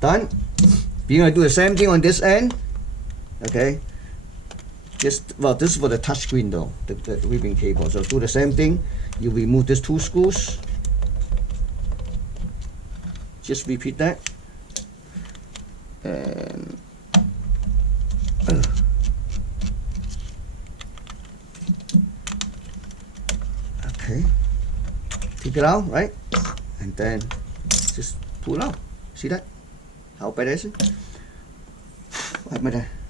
Done. We're gonna do the same thing on this end. Okay. Well, this is for the touch screen though, the ribbon cable. So do the same thing. You remove these 2 screws. Just repeat that. And okay. Take it out, right? And then just pull out. See that? How bad is it?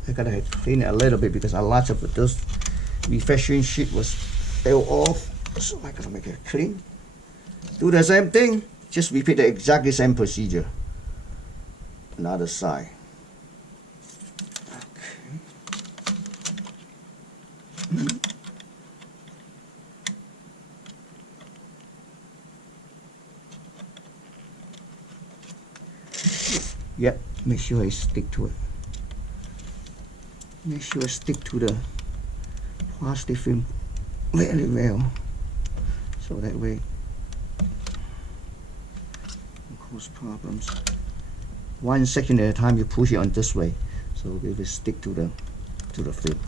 I gotta clean it a little bit because a lot of this refreshing sheet was fell off, so I gotta make it clean. Do the same thing, just repeat the exactly same procedure. Another side. Okay. Yeah, make sure I stick to it. Make sure I stick to the plastic film very well, so that way it cause problems. 1 second at a time, you push it on this way, so it will stick to the film.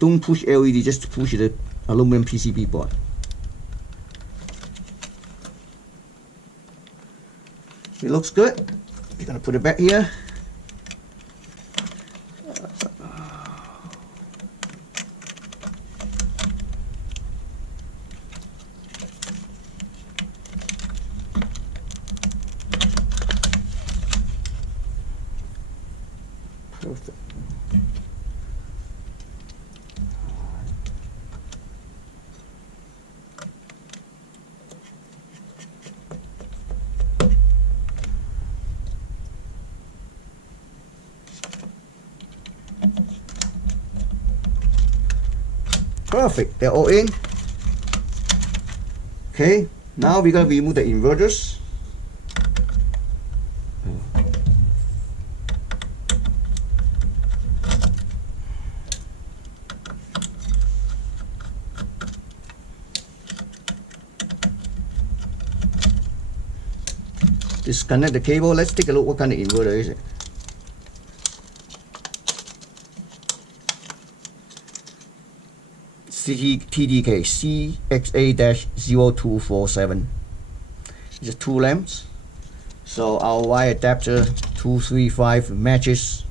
Don't push LED, just push the aluminum PCB board. It looks good. We're gonna put it back here. Perfect. Perfect, they're all in. Okay, now we're gonna remove the inverters. Disconnect the cable. Let's take a look what kind of inverter is it. TDK CXA-0247. Just 2 lamps. So our wire adapter 235 matches.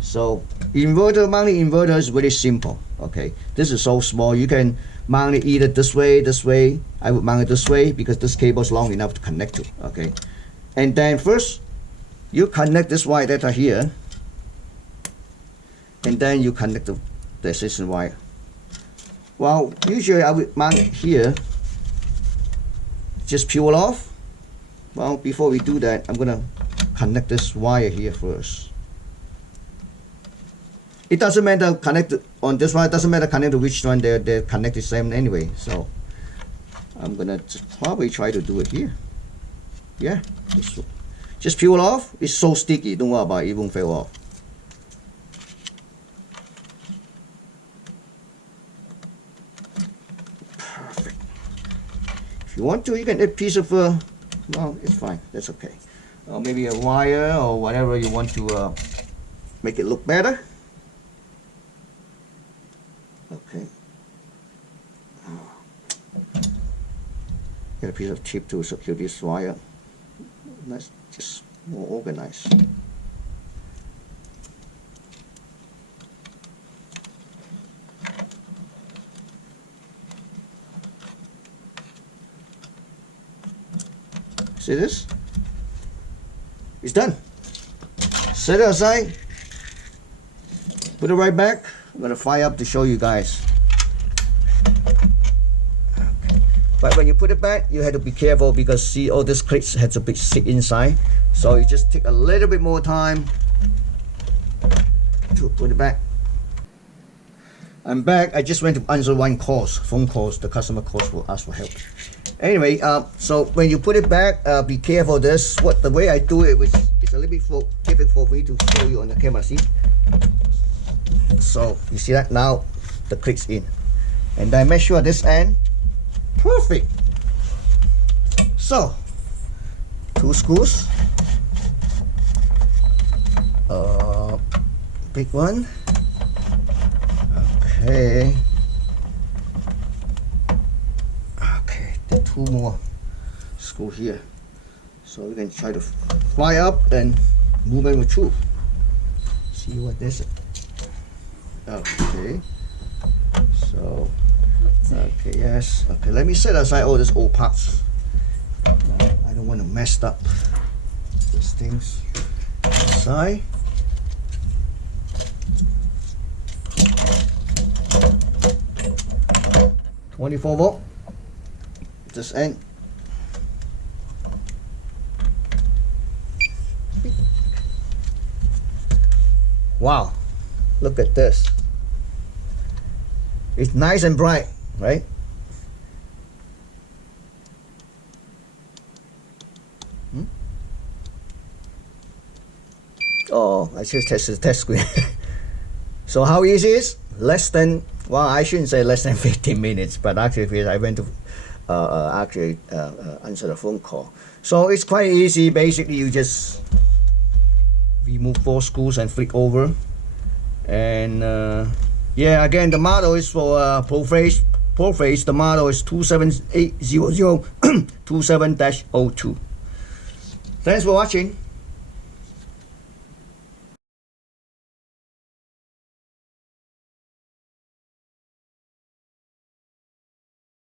So inverter, mounting inverter is very simple. Okay, this is so small. You can mount it either this way, this way. I would mount it this way because this cable is long enough to connect to. Okay, and then first you connect this wire that are here, and then you connect the existing wire. Well, usually I would mount it here. Just peel off. Well, before we do that, I'm gonna connect this wire here first. It doesn't matter connect on this one. It doesn't matter connect to which one. They're connected same anyway. So I'm gonna probably try to do it here. Yeah, just peel off. It's so sticky. Don't worry about it. It won't fall off. Perfect. If you want to, you can add a piece of well, it's fine. That's okay. Or maybe a wire or whatever you want to make it look better. Okay. Get a piece of tape to secure this wire. Let's just more organized. See this? It's done. Set it aside. Put it right back. I'm gonna fire up to show you guys. Okay. But when you put it back, you have to be careful because see all these clips has a big stick inside. So you just take a little bit more time to put it back. I'm back. I just went to answer one phone calls. The customer calls will ask for help. Anyway, so when you put it back, be careful. This the way I do it, which is a little bit difficult for me to show you on the camera. See. So you see that now the click's in, and I make sure this end perfect. So 2 screws. Big one. Okay. Okay, the 2 more screws here. So we can try to fly up and move it through. See what this is. Okay. So, okay, yes. Okay, let me set aside all these old parts. I don't want to mess up these things. Aside. $24 this end. Wow, look at this. It's nice and bright, right? Oh, I just tested the test screen. So how easy it is? Less than, well, I shouldn't say less than 15 minutes, but actually I went to answer the phone call. So it's quite easy. Basically, you just remove 4 screws and flick over. And yeah, again, the model is for Pro Face. The model is 27800 27-02. Thanks for watching.